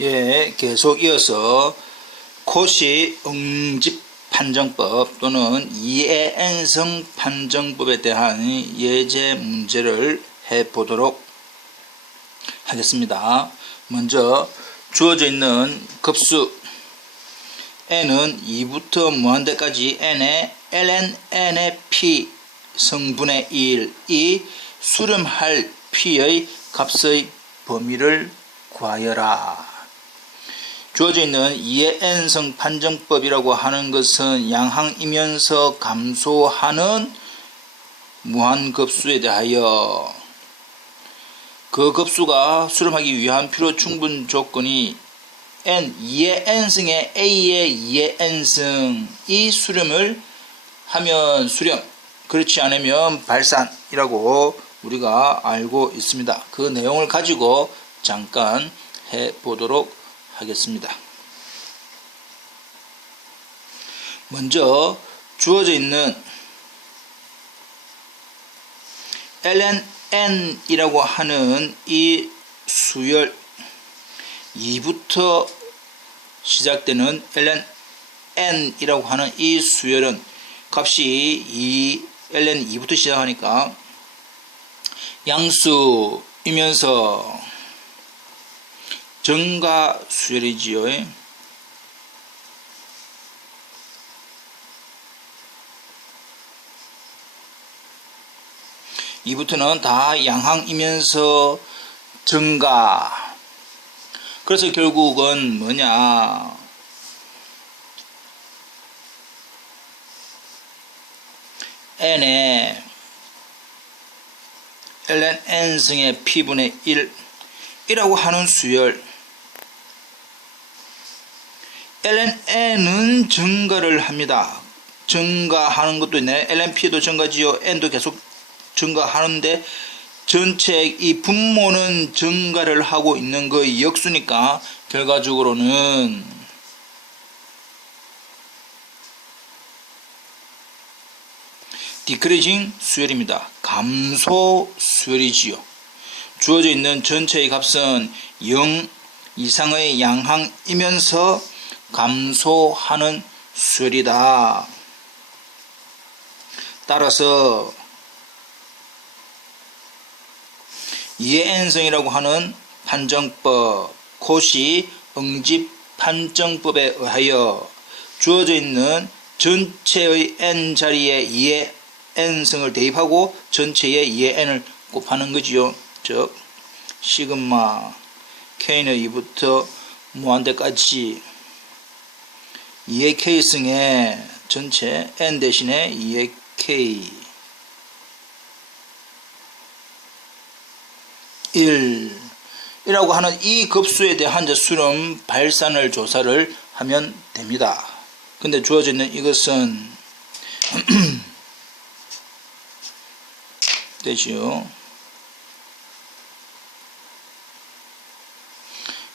예, 계속 이어서 코시 응집 판정법 또는 이해엔성 판정법에 대한 예제 문제를 해보도록 하겠습니다. 먼저 주어져 있는 급수 n은 2부터 무한대까지 n의 ln n의 p 성분의 1이 수렴할 p의 값의 범위를 구하여라. 주어져 있는 이해엔성 판정법이라고 하는 것은 양항이면서 감소하는 무한급수에 대하여 그 급수가 수렴하기 위한 필요 충분 조건이 n, 이해엔성의 a의 이해엔성이 수렴을 하면 수렴, 그렇지 않으면 발산이라고 우리가 알고 있습니다. 그 내용을 가지고 잠깐 해보도록 하겠습니다. 먼저 주어져 있는 ln n이라고 하는 이 수열 2부터 시작되는 ln n이라고 하는 이 수열은 값이 ln 2부터 시작하니까 양수이면서 증가 수열이지요. 2부터는 다 양항이면서 증가. 그래서 결국은 뭐냐? n의 ln n승의 p분의 1이라고 하는 수열 ln n은 증가를 합니다. 증가하는 것도 있네. ln p도 증가지요. n도 계속 증가하는데 전체 이 분모는 증가를 하고 있는 그 역수니까 결과적으로는 디크리징 수열입니다. 감소 수열이지요. 주어져 있는 전체의 값은 0 이상의 양항이면서 감소하는 수열이다. 따라서 이해엔성이라고 하는 판정법, 코시 응집 판정법에 의하여 주어져 있는 전체의 n 자리에 이해엔성을 대입하고 전체의 이해n을 곱하는 거지요. 즉 시그마 k는 2부터 무한대까지 2의 k승의 전체 n 대신에 2의 k 1이라고 하는 이 급수에 대한 수렴 발산을 조사를 하면 됩니다. 근데 주어져 있는 이것은 되지요.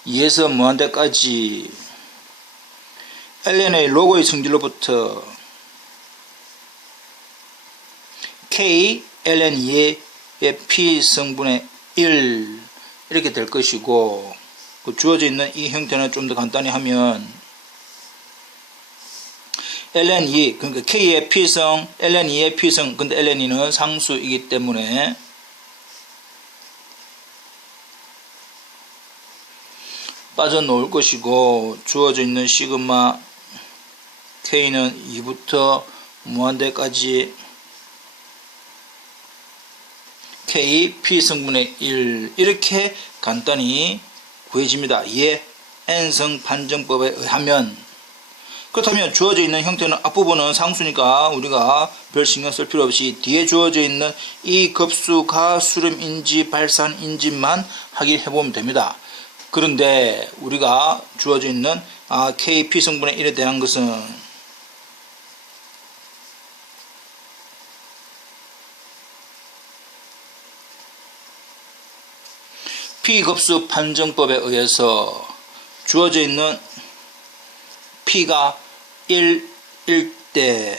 2에서 무한대까지 ln의 로그의 성질로부터 k ln 2의 p 성분의 1 이렇게 될 것이고, 그 주어져 있는 이 형태는 좀 더 간단히 하면 ln2 그러니까 k의 p성 ln2의 p성, 근데 ln2는 상수이기 때문에 빠져놓을 것이고, 주어져 있는 시그마 k는 2부터 무한대까지 k p성분의 1 이렇게 간단히 구해집니다. 이해엔성 판정법에 의하면. 그렇다면 주어져 있는 형태는 앞부분은 상수니까 우리가 별 신경 쓸 필요 없이 뒤에 주어져 있는 이 급수가 수렴인지 발산인지만 확인해보면 됩니다. 그런데 우리가 주어져 있는 k p성분의 1에 대한 것은 P급수 판정법에 의해서 주어져 있는 P가 1일 때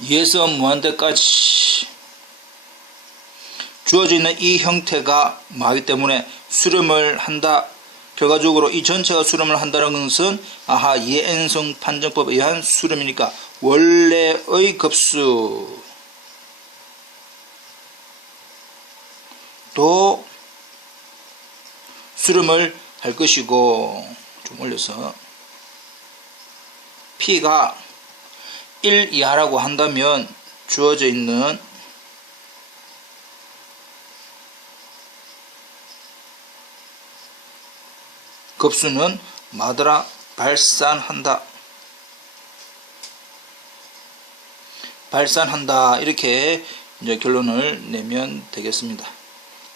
이에서 무한대까지 주어져 있는 이 형태가 뭐하기 때문에 수렴을 한다. 결과적으로 이 전체가 수렴을 한다는 것은 이해엔성 판정법에 의한 수렴이니까 원래의 급수 또 수렴을 할 것이고, 좀 올려서 P가 1 이하라고 한다면 주어져 있는 급수는 뭐더라? 발산한다. 발산한다. 이렇게 이제 결론을 내면 되겠습니다.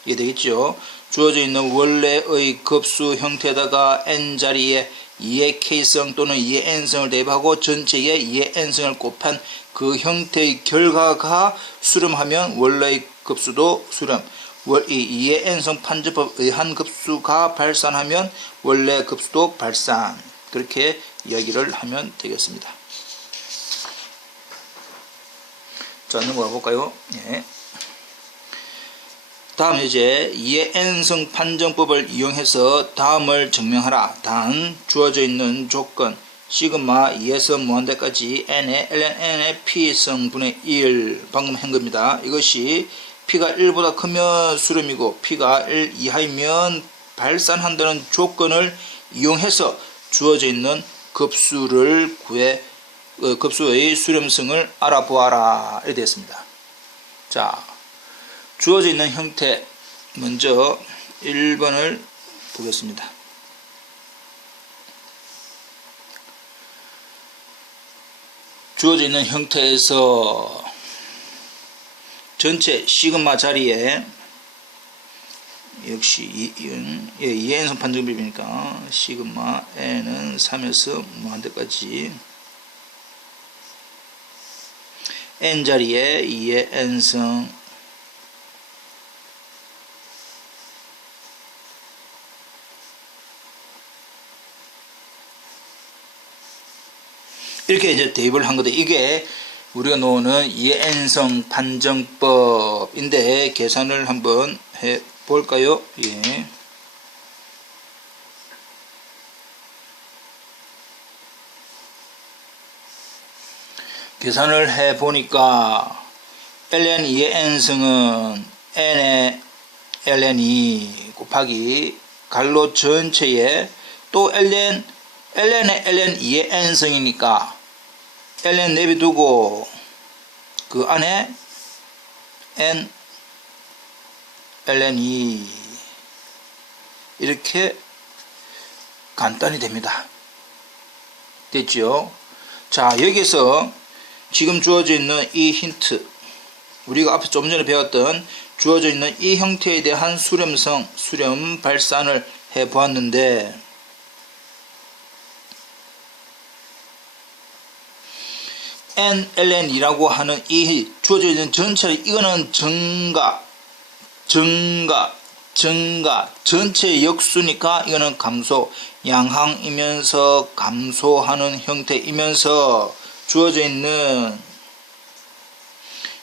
이해되겠죠? 주어져 있는 원래의 급수 형태에다가 n자리에 2의 k성 또는 2의 n성을 대입하고 전체에 2의 n성을 곱한 그 형태의 결과가 수렴하면 원래의 급수도 수렴, 2의 n성 판정법에 의한 급수가 발산하면 원래 급수도 발산, 그렇게 이야기를 하면 되겠습니다. 자, 넘어가 볼까요? 예. 다음 이제 2의 n성 판정법을 이용해서 다음을 증명하라. 단 주어져 있는 조건 시그마 2에서 무한대까지 n의 ln n의 p성분의 1 방금 한 겁니다. 이것이 p가 1보다 크면 수렴이고 p가 1 이하이면 발산한다는 조건을 이용해서 주어져 있는 급수를 구해 급수의 수렴성을 알아보아라. 이렇게 되었습니다. 자, 주어져 있는 형태 먼저 1번을 보겠습니다. 주어져 있는 형태에서 전체 시그마 자리에 역시 2n성 판정법이니까 시그마 n은 3에서 무한대까지 n 자리에 2의 n성 이렇게 이제 대입을 한 건데, 이게 우리가 놓는 2의 n성 판정법인데 계산을 한번 해 볼까요? 예. 계산을 해 보니까 ln 2의 n승은 n의 ln2 곱하기 갈로 전체에 또 ln의 ln 2의 n승이니까 ln 내비두고 그 안에 n ln2 이렇게 간단히 됩니다. 됐죠? 자, 여기서 지금 주어져 있는 이 힌트, 우리가 앞에 좀 전에 배웠던 주어져 있는 이 형태에 대한 수렴성, 수렴 발산을 해 보았는데, nln이라고 하는 이 주어져 있는 전체를, 이거는 증가 전체 역수니까 이거는 감소, 양항이면서 감소하는 형태이면서 주어져 있는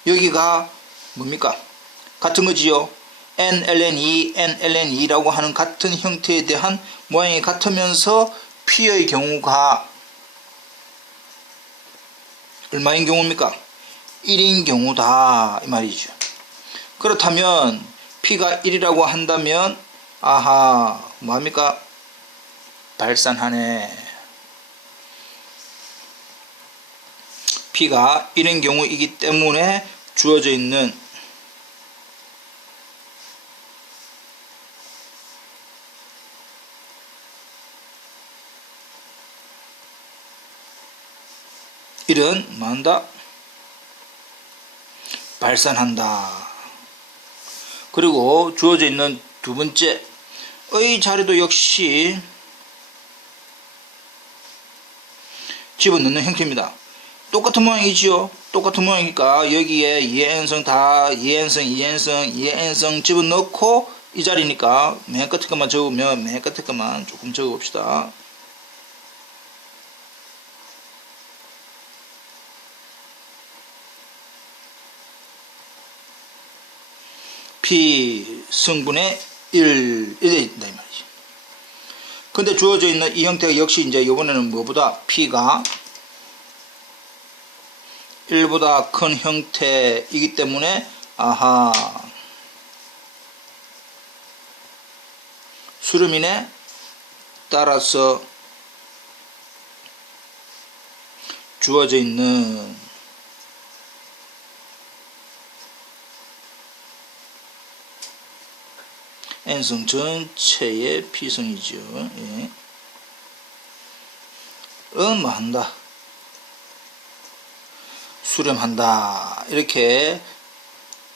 여기가 뭡니까? 같은 거지요. nln2라고 하는 같은 형태에 대한 모양이 같으면서 p의 경우가 얼마인 경우입니까? 1인 경우다 이 말이죠. 그렇다면 p가 1이라고 한다면 뭐합니까? 발산하네. p가 1인 경우이기 때문에 주어져 있는 일은 뭐한다? 발산한다. 그리고 주어져 있는 두 번째의 자리도 역시 집어넣는 형태입니다. 똑같은 모양이지요. 똑같은 모양이니까 여기에 2의 n성 다 2의 n성 집어넣고 이 자리니까 맨 끝에 것만 적으면 맨 끝에 것만 조금 적어봅시다. P 승분의 1 이래 된다 이 말이죠. 근데 주어져 있는 이 형태가 역시 이제 이번에는 뭐보다 P가 1보다 큰 형태이기 때문에 아하 수렴인에 따라서 주어져 있는 N성 전체의 P성이죠. 예. 뭐 한다. 수렴한다. 이렇게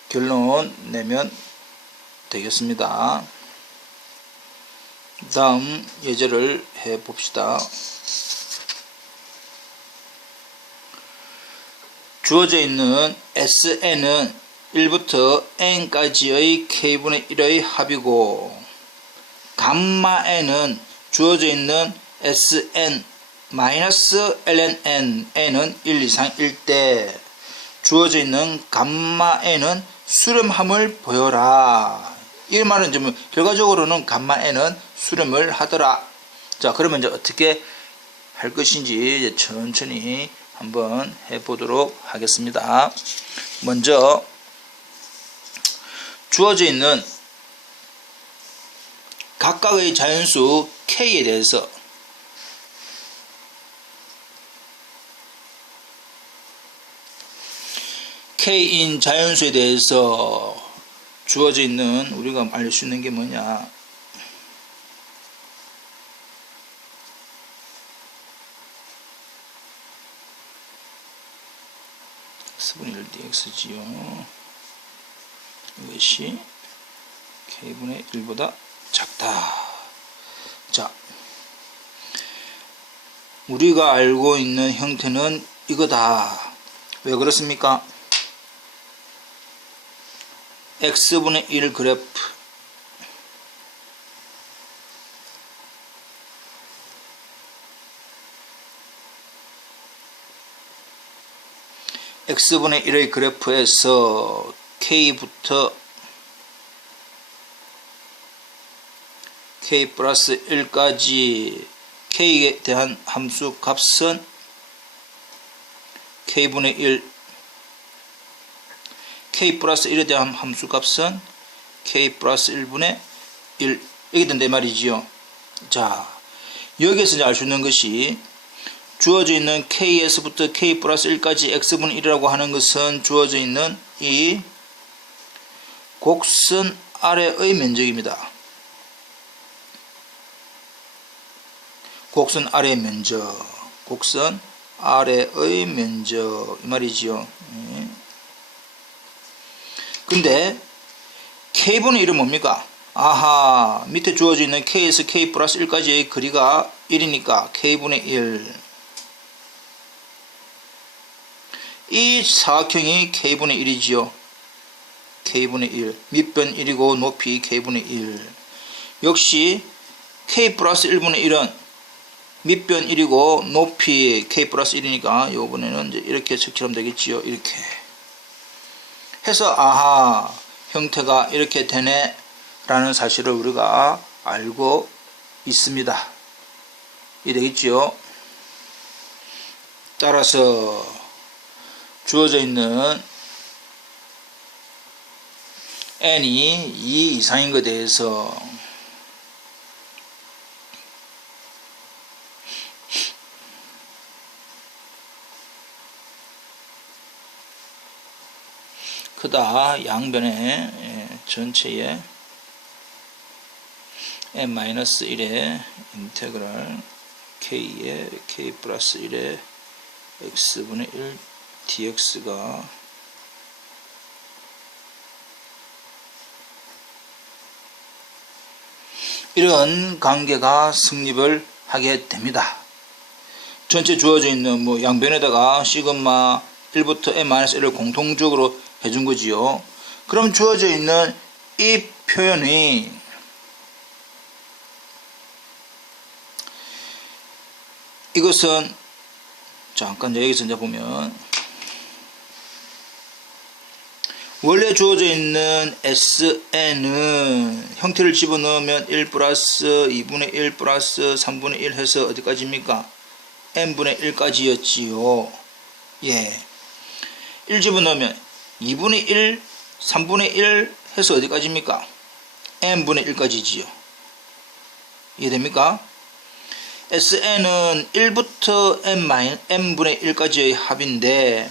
결론 내면 되겠습니다. 다음 예제를 해 봅시다. 주어져 있는 Sn은 1부터 n까지의 k분의 1의 합이고 감마 n은 주어져 있는 Sn ln n, n은 1 이상일 때 주어져 있는 감마 n은 수렴함을 보여라. 이 말은 좀 결과적으로는 감마 n은 수렴을 하더라. 자, 그러면 이제 어떻게 할 것인지 이제 천천히 한번 해보도록 하겠습니다. 먼저 주어져 있는 각각의 자연수 K에 대해서 K인 자연수에 대해서 주어져 있는 우리가 알릴 수 있는 게 뭐냐, x분의 1 dx지요. 이것이 k분의 1보다 작다. 자, 우리가 알고 있는 형태는 이거다. 왜 그렇습니까? x분의 1 그래프 x분의 1의 그래프에서 k부터 k 플러스 1까지 k에 대한 함수 값은 k분의 1, k 플러스 1에 대한 함수 값은 k 플러스 1분의 1 이렇게 된다 말이지요. 자, 여기에서 이제 알 수 있는 것이 주어져 있는 k에서부터 k 플러스 1까지 x분의 1이라고 하는 것은 주어져 있는 이 곡선 아래의 면적입니다. 곡선 아래의 면적, 곡선 아래의 면적 이 말이지요. 근데 k분의 1은 뭡니까? 아하, 밑에 주어져 있는 k에서 k 플러스 1까지의 거리가 1이니까 k분의 1. 이 사각형이 k분의 1이지요. k분의 1. 밑변 1이고 높이 k분의 1. 역시 k 플러스 1분의 1은 밑변 1이고 높이 k 플러스 1이니까 요번에는 이제 이렇게 적시하면 되겠지요. 이렇게 해서 아하, 형태가 이렇게 되네 라는 사실을 우리가 알고 있습니다. 이 되겠지요. 따라서 주어져 있는 n이 2 이상인 것에 대해서 크다 양변의 전체의 n-1의 인테그랄 k의 k 플러스 1의 x분의 1 dx가 이런 관계가 성립을 하게 됩니다. 전체 주어져 있는 뭐 양변에다가 시그마 1부터 n-1을 공통적으로 해준 거지요. 그럼 주어져 있는 이 표현이 이것은 잠깐 여기서 이제 보면 원래 주어져 있는 SN은 형태를 집어넣으면 1 플러스 2분의 1 플러스 3분의 1 해서 어디까지입니까? n분의 1까지였지요. 예. 1 집어넣으면 2분의 1, 3분의 1 해서 어디까지입니까? n분의 1까지지요. 이해됩니까? SN은 1부터 n분의 1까지의 합인데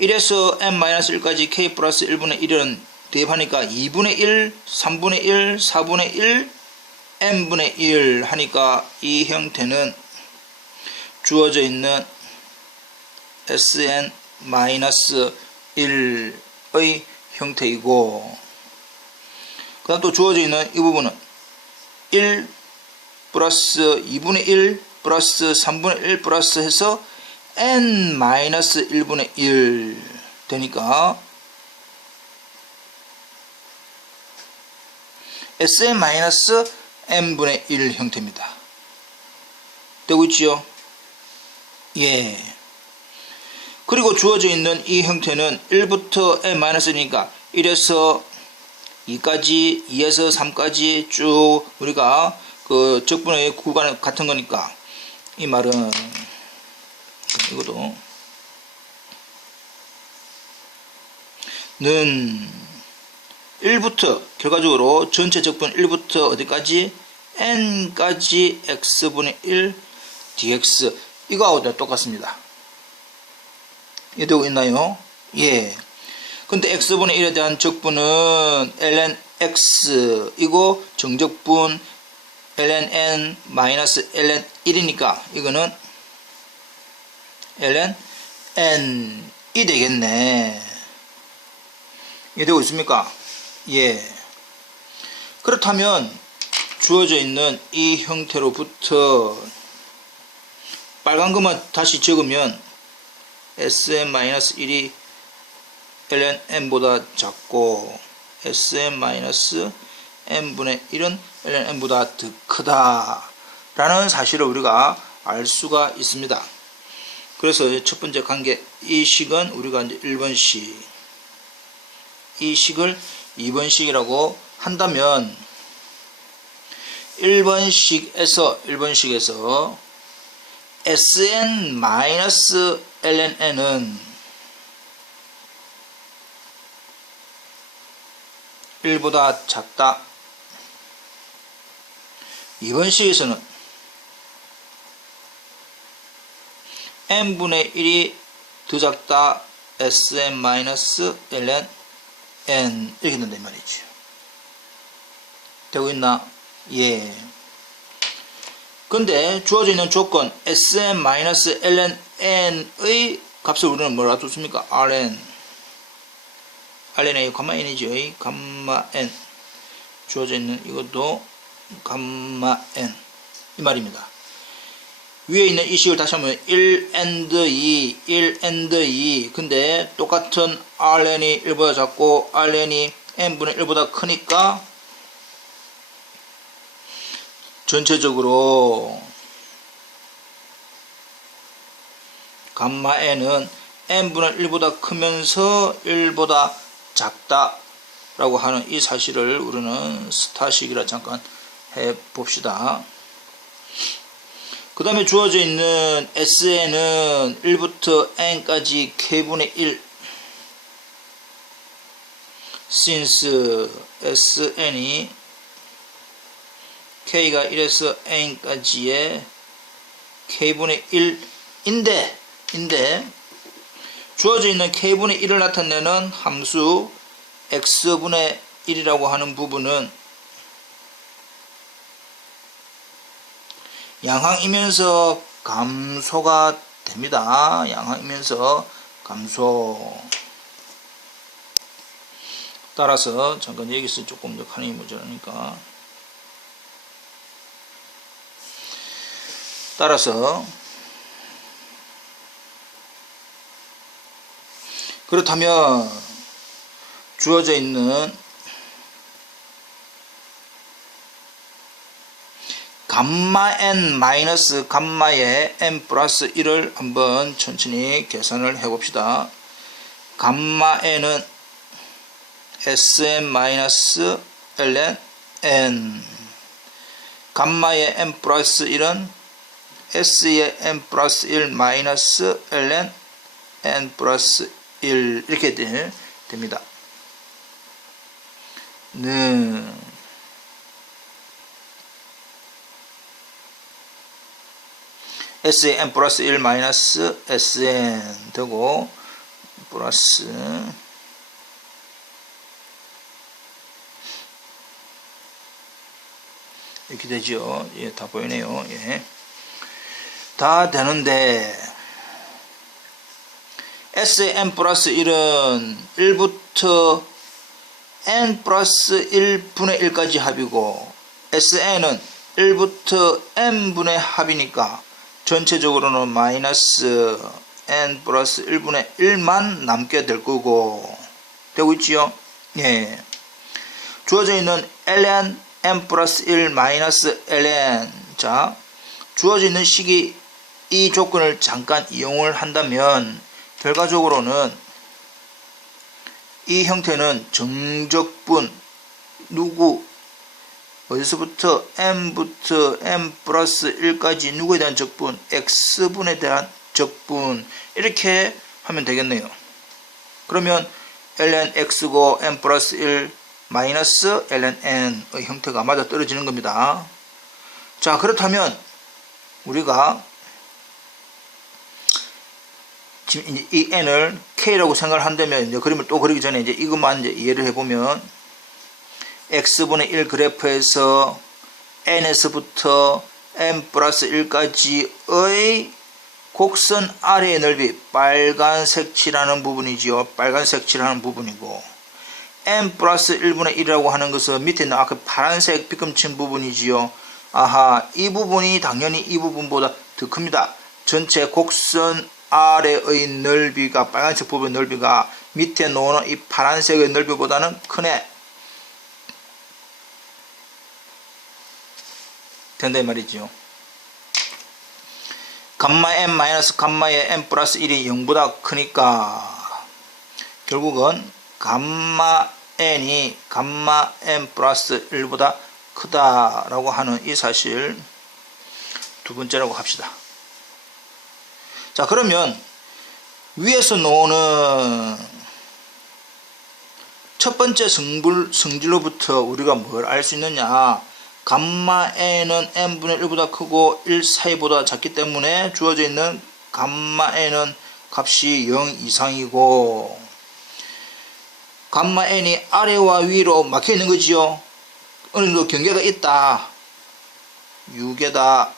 1에서 n-1까지 k 플러스 1분의 1은 대입하니까 2분의 1, 3분의 1, 4분의 1, n분의 1 하니까 이 형태는 주어져 있는 Sn-1의 형태이고, 그 다음 또 주어져 있는 이 부분은 1 플러스 2분의 1 플러스 3분의 1 플러스 해서 n-1분의 1 되니까 Sn-n분의 1 형태입니다. 되고 있지요? 예. 그리고 주어져 있는 이 형태는 1부터 n-이니까 1에서 2까지, 2에서 3까지 쭉 우리가 그 적분의 구간 같은 거니까 이 말은 이것도 는 1부터 결과적으로 전체 적분 1부터 어디까지 n까지 x분의 1 dx 이거하고 똑같습니다. 이해되고 있나요? 예. 근데 x분의 1에 대한 적분은 ln x 이고 정적분 ln n 마이너스 ln 1이니까 이거는 ln n이 되겠네. 이해되고 있습니까? 예. 그렇다면 주어져 있는 이 형태로부터 빨간 것만 다시 적으면 Sn-1이 ln n보다 작고 Sn-n분의 1은 ln n보다 더 크다 라는 사실을 우리가 알 수가 있습니다. 그래서 첫 번째 관계 이 식은 우리가 이제 1번식, 이 식을 2번식이라고 한다면 1번식에서 Sn-ln n은 1보다 작다. 2번식에서는 n분의 1이 더 작다. Sn-ln n 이렇게 된단 말이죠. 되고 있나? 예. 근데 주어져 있는 조건 Sn-ln n의 값을 우리는 뭐라 뒀습니까? Rn rn의 감마 n이죠. 감마 n 주어져 있는 이것도 감마 n 이 말입니다. 위에 있는 이 식을 다시 하면 1 and 2 1 and 2 근데 똑같은 rn이 1보다 작고 rn이 n분의 1보다 크니까 전체적으로 감마 n은 n분의 1보다 크면서 1보다 작다 라고 하는 이 사실을 우리는 스타식이라 잠깐 해 봅시다. 그 다음에 주어져 있는 Sn은 1부터 n까지 k분의 1 since Sn이 k가 1에서 n까지의 k분의 1인데 주어져 있는 k분의 1을 나타내는 함수 x분의 1이라고 하는 부분은 양항이면서 감소가 됩니다. 양항이면서 감소. 따라서 잠깐 여기서 조금 더 칸이 모자라니까. 따라서 그렇다면 주어져 있는 감마 n 마이너스 감마의 n 플러스 1을 한번 천천히 계산을 해 봅시다. 감마 n은 Sn-ln n. 감마의 n 플러스 1은 S의 n 플러스 1 마이너스 ln n 플러스 1 이렇게 됩니다. 는 S의 n 플러스 1 마이너스 Sn 되고 플러스 이렇게 되죠. 예, 다 보이네요. 예. 다 되는데 S의 n 플러스 1은 1부터 n 플러스 1분의 1까지 합이고 Sn은 1부터 n분의 합이니까 전체적으로는 마이너스 n 플러스 1분의 1만 남게 될 거고 되고 있지요. 예. 주어져 있는 ln n 플러스 1 마이너스 ln. 자, 주어져 있는 식이 이 조건을 잠깐 이용을 한다면 결과적으로는 이 형태는 정적분 누구 어디서부터 n부터 n 플러스 1까지 누구에 대한 적분 x분에 대한 적분 이렇게 하면 되겠네요. 그러면 ln x고 n 플러스 1 마이너스 ln n의 형태가 맞아 떨어지는 겁니다. 자, 그렇다면 우리가 지금 이 n을 k라고 생각을 한다면 이제 그림을 또 그리기 전에 이제 이것만 이제 이해를 해보면 x분의 1 그래프에서 n에서부터 n 플러스 1까지의 곡선 아래의 넓이 빨간색 칠하는 부분이지요. 빨간색 칠하는 부분이고 n 플러스 1분의 1이라고 하는 것은 밑에 있는 아까 파란색 빗금친 부분이지요. 아하, 이 부분이 당연히 이 부분보다 더 큽니다. 전체 곡선 아래의 넓이가 빨간색 부분의 넓이가 밑에 놓는 이 파란색의 넓이보다는 크네. 된다 이 말이지요. 감마 n 마이너스 감마의 n 플러스 1이 0보다 크니까 결국은 감마 n이 감마 n 플러스 1보다 크다라고 하는 이 사실 두 번째라고 합시다. 자, 그러면 위에서 나오는 첫 번째 성질로부터 우리가 뭘 알 수 있느냐. 감마 n은 n분의 1보다 크고 1 사이보다 작기 때문에 주어져 있는 감마 n은 값이 0 이상이고 감마 n이 아래와 위로 막혀 있는 거지요. 어느 정도 경계가 있다. 6에다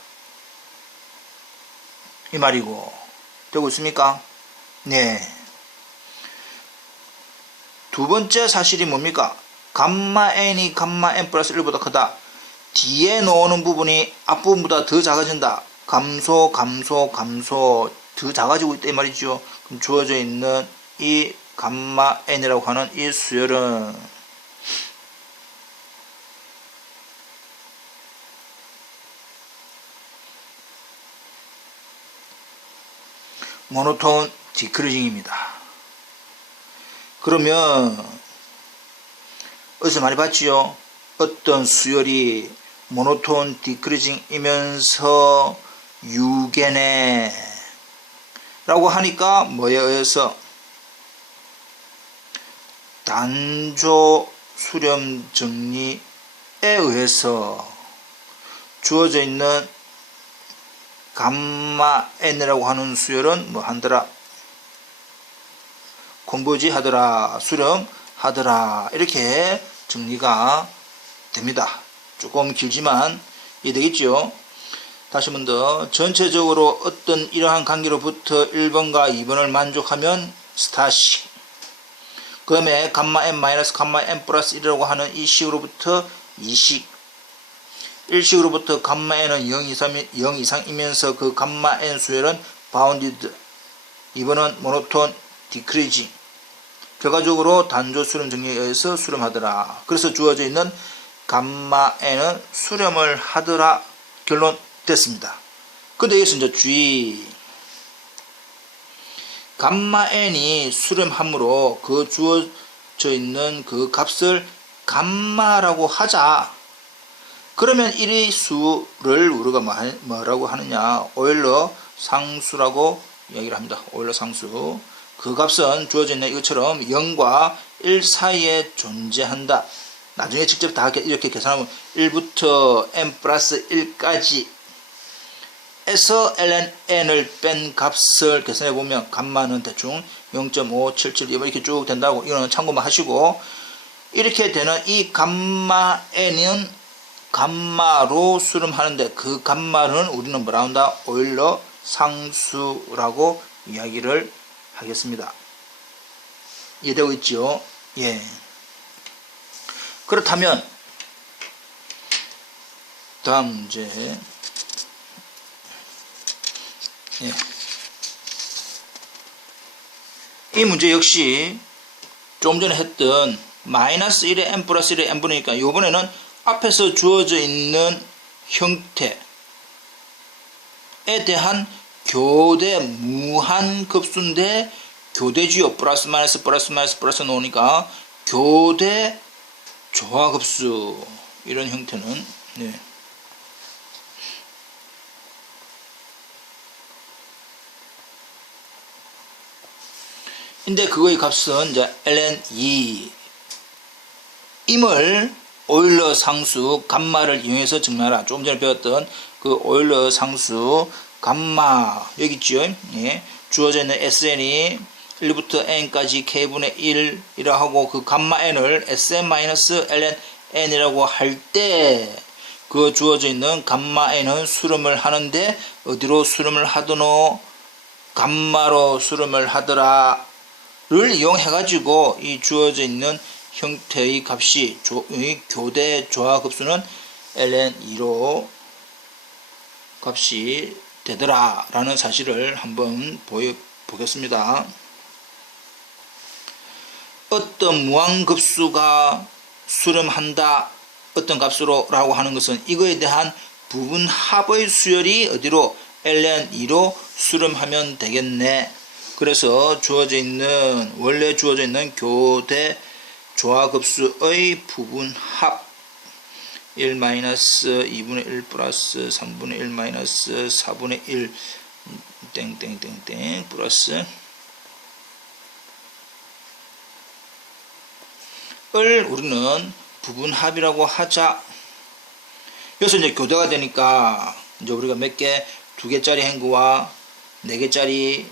이 말이고 되고 있습니까? 네. 두 번째 사실이 뭡니까? 감마 n이 감마 n 플러스 1보다 크다. 뒤에 놓는 부분이 앞부분보다 더 작아진다. 감소 더 작아지고 있다 이 말이죠. 그럼 주어져 있는 이 감마 n이라고 하는 이 수열은 모노톤 디크리징입니다. 그러면 어디서 많이 봤지요? 어떤 수열이 모노톤 디크리징이면서 유계네 라고 하니까 뭐에 의해서 단조 수렴 정리에 의해서 주어져 있는 감마 n이라고 하는 수열은 뭐 한더라? 콤보지 하더라, 수렴 하더라 이렇게 정리가 됩니다. 조금 길지만 이해되겠죠? 다시 한 번 더 전체적으로 어떤 이러한 관계로부터 1번과 2번을 만족하면 스타식 그 다음에 감마 n 마이너스 감마 n 플러스 1이라고 하는 이 식으로부터 2식 1식으로부터 감마 n은 0 이상이면서 그 감마 n 수열은 바운디드 2번은 모노톤 디크리징 결과적으로 단조 수렴 정리에 의해서 수렴하더라. 그래서 주어져 있는 감마 n은 수렴을 하더라 결론 됐습니다. 근데 여기서 이제 주의 감마 n이 수렴함으로 그 있는 그 값을 감마라고 하자. 그러면 이 수를 우리가 뭐라고 하느냐? 오일러 상수라고 이야기를 합니다. 오일러 상수. 그 값은 주어져 있는 이것처럼 0과 1 사이에 존재한다. 나중에 직접 다 이렇게 계산하면 1부터 n 플러스 1까지 에서 ln n을 뺀 값을 계산해 보면 감마는 대충 0.577 이렇게 쭉 된다고, 이거는 참고만 하시고, 이렇게 되는 이 감마 n은 감마로 수렴하는데 그 감마는 우리는 뭐라 한다? 오일러 상수라고 이야기를 하겠습니다. 이해되고 있죠? 예. 그렇다면 다음 문제. 예. 이 문제 역시 좀 전에 했던 마이너스 1에 n 플러스 1에 n분이니까 이번에는 앞에서 주어져 있는 형태에 대한 교대 무한급수인데 교대지요. 플러스 마이너스 플러스 마이너스 플러스 놓으니까 교대 조화급수, 이런 형태는, 네. 근데 그거의 값은 이제 ln 2 임을 오일러 상수 감마를 이용해서 증명하라. 조금 전에 배웠던 그 오일러 상수 감마 여기 있죠. 예. 주어져 있는 sn이 1부터 n까지 k분의 1이라 하고 그 감마 n을 sn-ln n이라고 할 때 그 주어져 있는 감마 n은 수렴을 하는데 어디로 수렴을 하더노? 감마로 수렴을 하더라 를 이용해 가지고 이 주어져 있는 형태의 값이 교대 조화급수는 ln2로 값이 되더라 라는 사실을 한번 보겠습니다. 어떤 무한급수가 수렴한다 어떤 값으로 라고 하는 것은 이거에 대한 부분합의 수열이 어디로? ln2로 수렴하면 되겠네. 그래서 원래 주어져 있는 교대 조화급수의 부분합 1-2분의 1 플러스 3분의 1 마이너스 4분의 1 땡땡땡땡 플러스 을 우리는 부분합이라고 하자. 여기서 이제 교대가 되니까 이제 우리가 몇 개, 2개짜리 행구와 4개짜리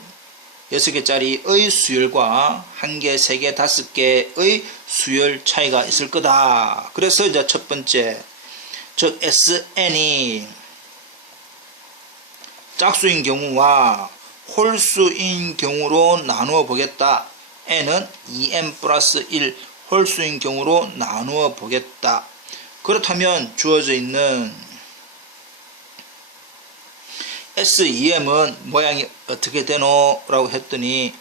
6개짜리의 수열과 1개, 3개, 5개의 수열 차이가 있을 거다. 그래서 이제 첫 번째, 즉 SN이 짝수인 경우와 홀수인 경우로 나누어 보겠다. N은 2n 플러스 1 홀수인 경우로 나누어 보겠다. 그렇다면 주어져 있는 SEM은 모양이 어떻게 되노? 라고 했더니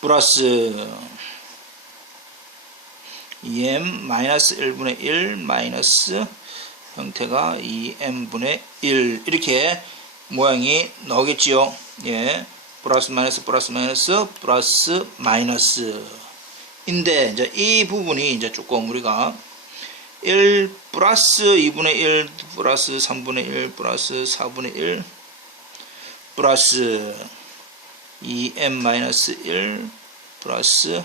플러스 EM 마이너스 1분의 1 마이너스 형태가 2m분의 1 이렇게 모양이 나오겠지요. 예. 플러스 마이너스 플러스 마이너스 플러스 마이너스 인데 이제 이 부분이 이제 조금 우리가 1 플러스 2분의 1 플러스 3분의 1 플러스 4분의 1 플러스 2m 마이너스 1 플러스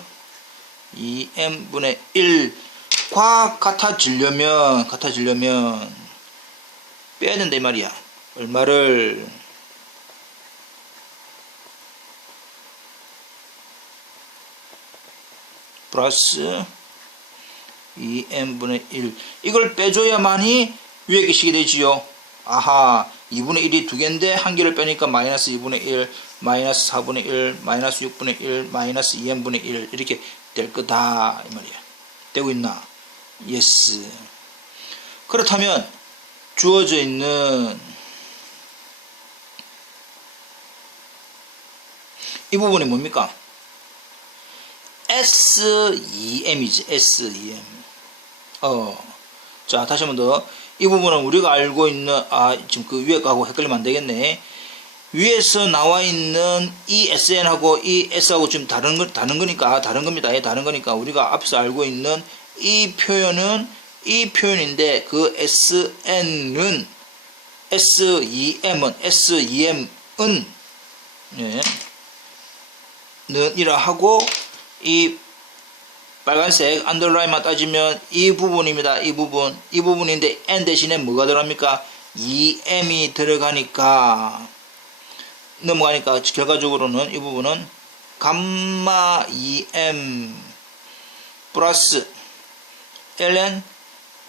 2m분의 1과 같아지려면 빼야 된다 이 말이야. 얼마를? 플러스 2m분의 1 이걸 빼줘야만이 위에 계시게 되지요. 아하, 2분의 1이 2개인데 한 개를 빼니까 마이너스 2분의 1 마이너스 4분의 1 마이너스 6분의 1 마이너스 2m분의 1 이렇게 될 거다 이 말이야. 되고 있나? 예스. 그렇다면 주어져 있는 이 부분이 뭡니까? SEM이지. SEM. 자, 다시 한 번 더. 이 부분은 우리가 알고 있는 지금 그 위에 거하고 헷갈리면 안 되겠네. 위에서 나와 있는 이 SN하고 이 S하고 지금 다른 겁니다. 다른 거니까 우리가 앞에서 알고 있는 이 표현은 이 표현인데 그 SN은 SEM은 예, 는이라 하고 이 빨간색 안더라인만 따지면 이 부분입니다. 이 부분인데 N 대신에 뭐가 들어갑니까? EM이 들어가니까 넘어가니까 결과적으로는 이 부분은 감마 EM 플러스 ln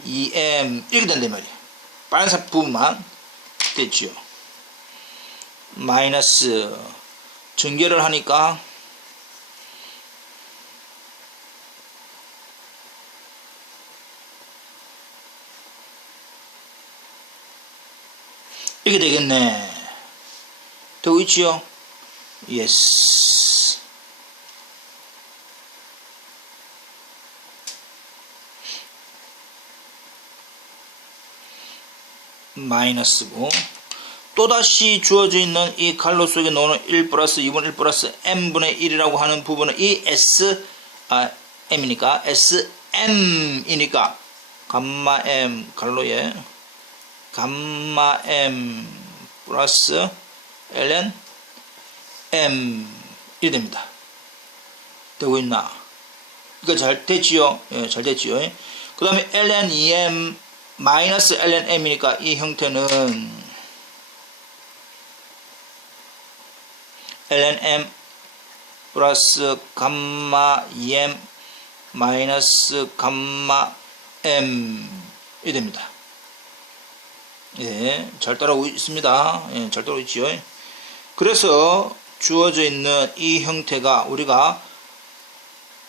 EM 이렇게 된단 말이에요. 빨간색 부분만 됐죠. 마이너스 전개를 하니까 이렇게 되겠네. 되고 있지요? 예스. 마이너스고 또다시 주어져 있는 이 갈로 속에 넣는 1 플러스 2분 1 플러스 m분의 1이라고 하는 부분은 이 m이니까 sm이니까 감마 m 갈로에 감마 m 플러스 ln m 이렇게 됩니다. 되고 있나? 이거 잘 됐지요? 예, 잘 됐지요? 그 다음에 ln em 마이너스 ln m이니까 이 형태는 ln m 플러스 감마 em 마이너스 감마 m 이 됩니다. 예, 잘 따라오고 있습니다. 예, 잘 따라오고 있죠. 그래서 주어져 있는 이 형태가 우리가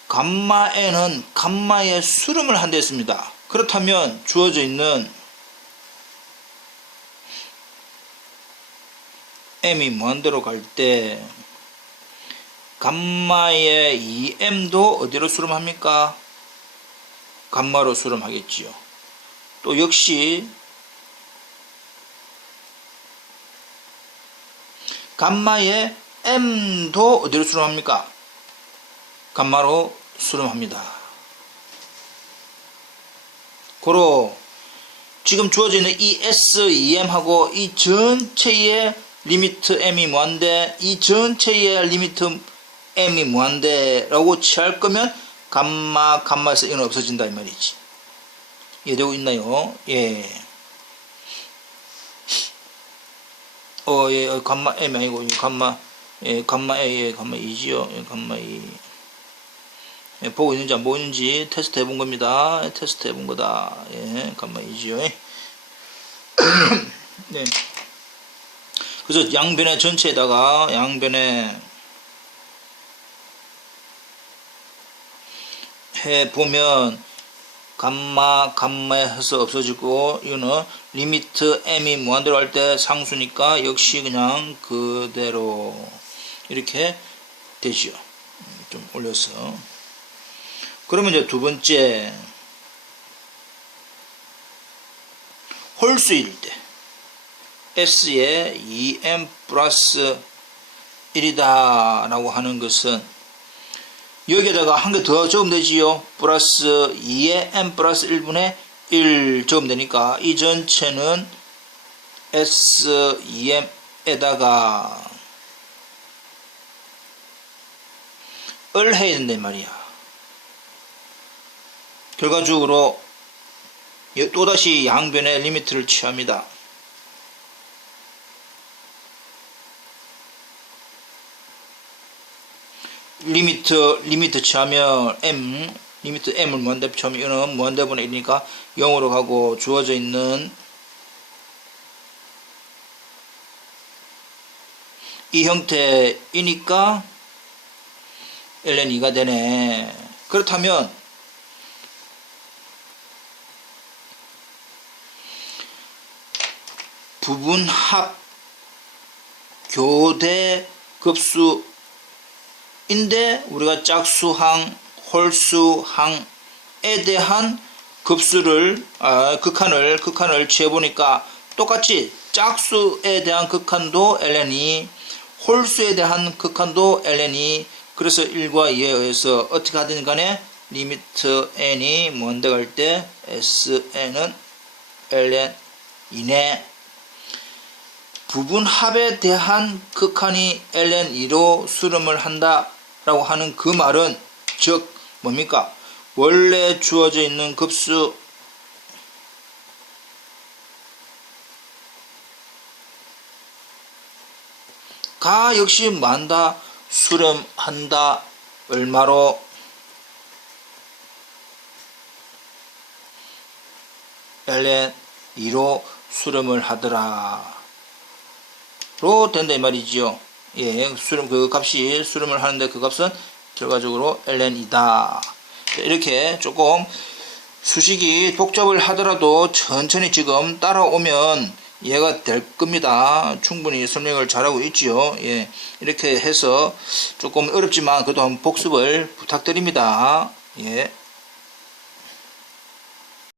감마 n은 감마의 수렴을 한다 했습니다. 그렇다면 주어져 있는 m이 무한대로 갈 때 감마의 2m도 어디로 수렴합니까? 감마로 수렴하겠지요. 또 역시 감마의 m도 어디로 수렴합니까? 감마로 수렴합니다. 고로 지금 주어져 있는 이 SEM하고 이 전체의 리미트 m이 무한대, 이 전체의 리미트 m이 무한대라고 취할 거면 감마에서 이건 없어진다 이 말이지. 이해되고 있나요? 예. 예, 감마 m 아니고 감마 감마 A, 감마 2지요. 예, 감마 2. 예, 보고 있는지 안 보고 있는지 테스트 해본 겁니다. 테스트 해본 거다. 예, 감마 2지요. 네. 그래서 양변의 전체에다가 양변에 해 보면 감마에 해서 없어지고 이거는 리미트 m이 무한대로 할 때 상수니까 역시 그냥 그대로 이렇게 되죠. 좀 올려서. 그러면 이제 두 번째 홀수일 때 S에 2m 플러스 1이다 라고 하는 것은 여기에다가 한 개 더 적으면 되지요. 플러스 2의 m 플러스 1분의 1 적으면 되니까 이 전체는 S2m에다가 을 해야 된단 말이야. 결과적으로 또다시 양변의 리미트를 취합니다. 리미트 취하면 리미트 m을 무한대 취하면 이거는 무한대분의 1이니까 0으로 가고 주어져 있는 이 형태이니까 ln 2가 되네. 그렇다면 부분합 교대 급수인데 우리가 짝수항, 홀수항에 대한 급수를 극한을 취해 보니까 똑같이 짝수에 대한 극한도 ln이, 홀수에 대한 극한도 ln이, 그래서 1과 2에 의해서 어떻게 하든 간에 리미트 n이 뭔데 갈 때 sn은 ln 이내. 부분합에 대한 극한이 ln 2로 수렴을 한다 라고 하는 그 말은 즉 뭡니까? 원래 주어져 있는 급수 가 역시 만다 수렴한다. 얼마로? ln 2로 수렴을 하더라 로 된다 이 말이지요. 예, 수렴 그 값이 수렴을 하는데 그 값은 결과적으로 ln이다. 이렇게 조금 수식이 복잡을 하더라도 천천히 지금 따라오면 이해가 될 겁니다. 충분히 설명을 잘하고 있지요. 예, 이렇게 해서 조금 어렵지만 그래도 한번 복습을 부탁드립니다. 예.